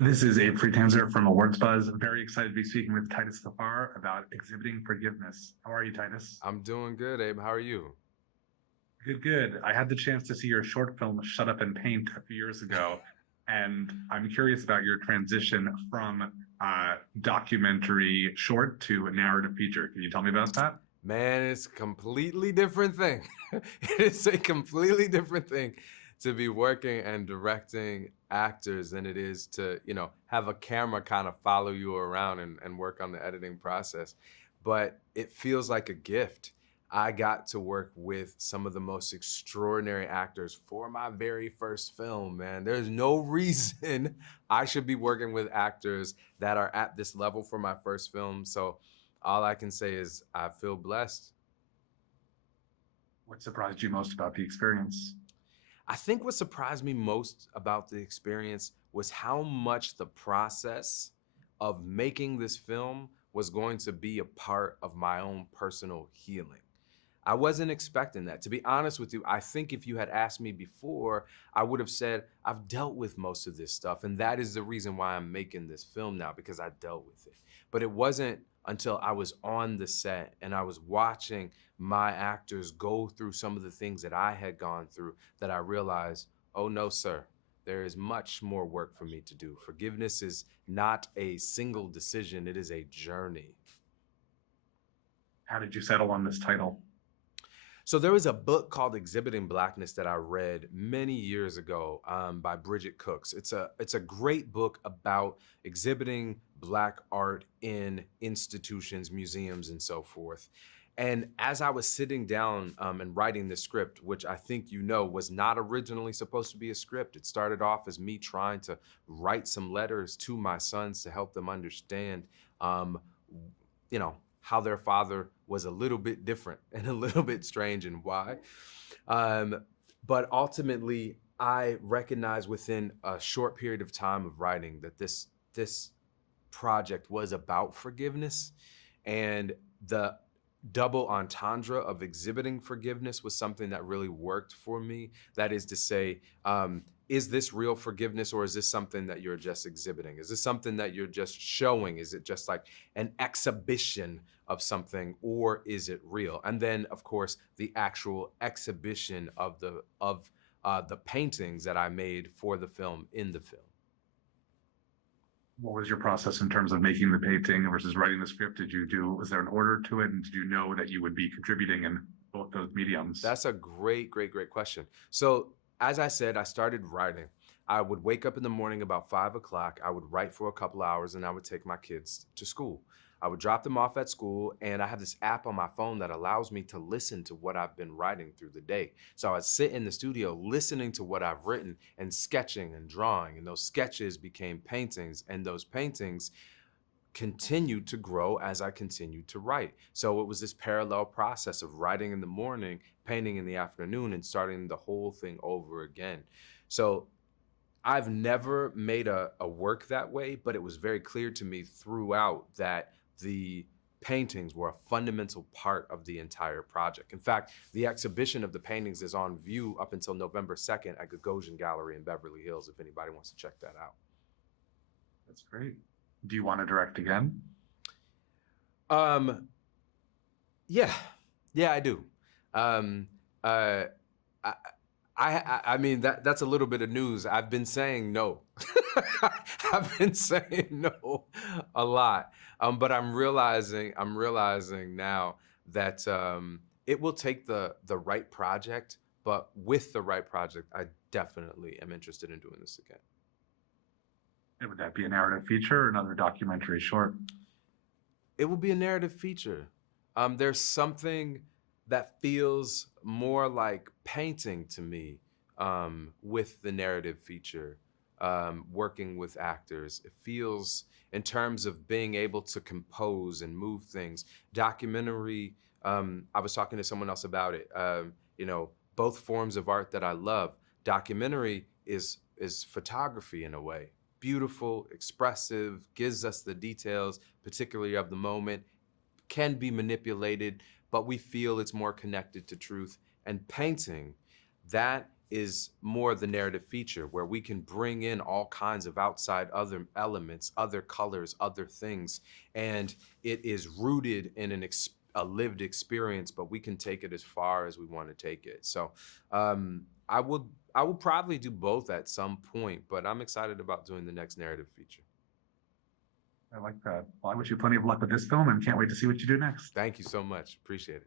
This is Abe Friedtanzer from Awards Buzz. I'm very excited to be speaking with Titus Kaphar about exhibiting forgiveness. How are you, Titus? I'm doing good, Abe. How are you? Good, good. I had the chance to see your short film, Shut Up and Paint, a few years ago, and I'm curious about your transition from documentary short to a narrative feature. Can you tell me about that? Man, it's a completely different thing. It is a completely different thing to be working and directing actors than it is to, have a camera kind of follow you around and work on the editing process. But it feels like a gift. I got to work with some of the most extraordinary actors for my very first film, man. There's no reason I should be working with actors that are at this level for my first film. So all I can say is I feel blessed. What surprised you most about the experience? I think what surprised me most about the experience was how much the process of making this film was going to be a part of my own personal healing. I wasn't expecting that. To be honest with you, I think if you had asked me before, I would have said, I've dealt with most of this stuff. And that is the reason why I'm making this film now, because I dealt with it. But it wasn't until I was on the set and I was watching my actors go through some of the things that I had gone through that I realized, oh no, sir, there is much more work for me to do. Forgiveness is not a single decision, it is a journey. How did you settle on this title? So there was a book called Exhibiting Blackness that I read many years ago by Bridget Cooks. It's a great book about exhibiting Black art in institutions, museums, and so forth. And as I was sitting down and writing the script, which I think you know was not originally supposed to be a script, it started off as me trying to write some letters to my sons to help them understand, um, how their father was a little bit different and a little bit strange and why. But ultimately, I recognized within a short period of time of writing that this project was about forgiveness, and the double entendre of exhibiting forgiveness was something that really worked for me. That is to say, is this real forgiveness, or is this something that you're just exhibiting? Is this something that you're just showing? Is it just like an exhibition of something, or is it real? And then, of course, the actual exhibition of the paintings that I made for the film in the film. What was your process in terms of making the painting versus writing the script? Was there an order to it? And did you know that you would be contributing in both those mediums? That's a great, great, great question. So, as I said, I started writing. I would wake up in the morning about 5 o'clock. I would write for a couple hours and I would take my kids to school. I would drop them off at school, and I have this app on my phone that allows me to listen to what I've been writing through the day. So I would sit in the studio listening to what I've written and sketching and drawing, and those sketches became paintings, and those paintings continued to grow as I continued to write. So it was this parallel process of writing in the morning, painting in the afternoon, and starting the whole thing over again. So I've never made a work that way, but it was very clear to me throughout that the paintings were a fundamental part of the entire project. In fact, the exhibition of the paintings is on view up until November 2nd at Gagosian Gallery in Beverly Hills, if anybody wants to check that out. That's great. Do you want to direct again? Um, yeah, yeah, I do. Um, uh, I, I mean, that's a little bit of news. I've been saying no. I've been saying no a lot. But I'm realizing now that it will take the right project, but with the right project, I definitely am interested in doing this again. And would that be a narrative feature or another documentary short? It will be a narrative feature. There's something that feels more like painting to me with the narrative feature, working with actors. It feels, in terms of being able to compose and move things, documentary. I was talking to someone else about it. Both forms of art that I love. Documentary is photography in a way. Beautiful, expressive, gives us the details, particularly of the moment, can be manipulated, but we feel it's more connected to truth. And painting, that is more the narrative feature, where we can bring in all kinds of outside other elements, other colors, other things, and it is rooted in a lived experience, but we can take it as far as we want to take it. So I will probably do both at some point, but I'm excited about doing the next narrative feature. I like that. Well, I wish you plenty of luck with this film and can't wait to see what you do next. Thank you so much. Appreciate it.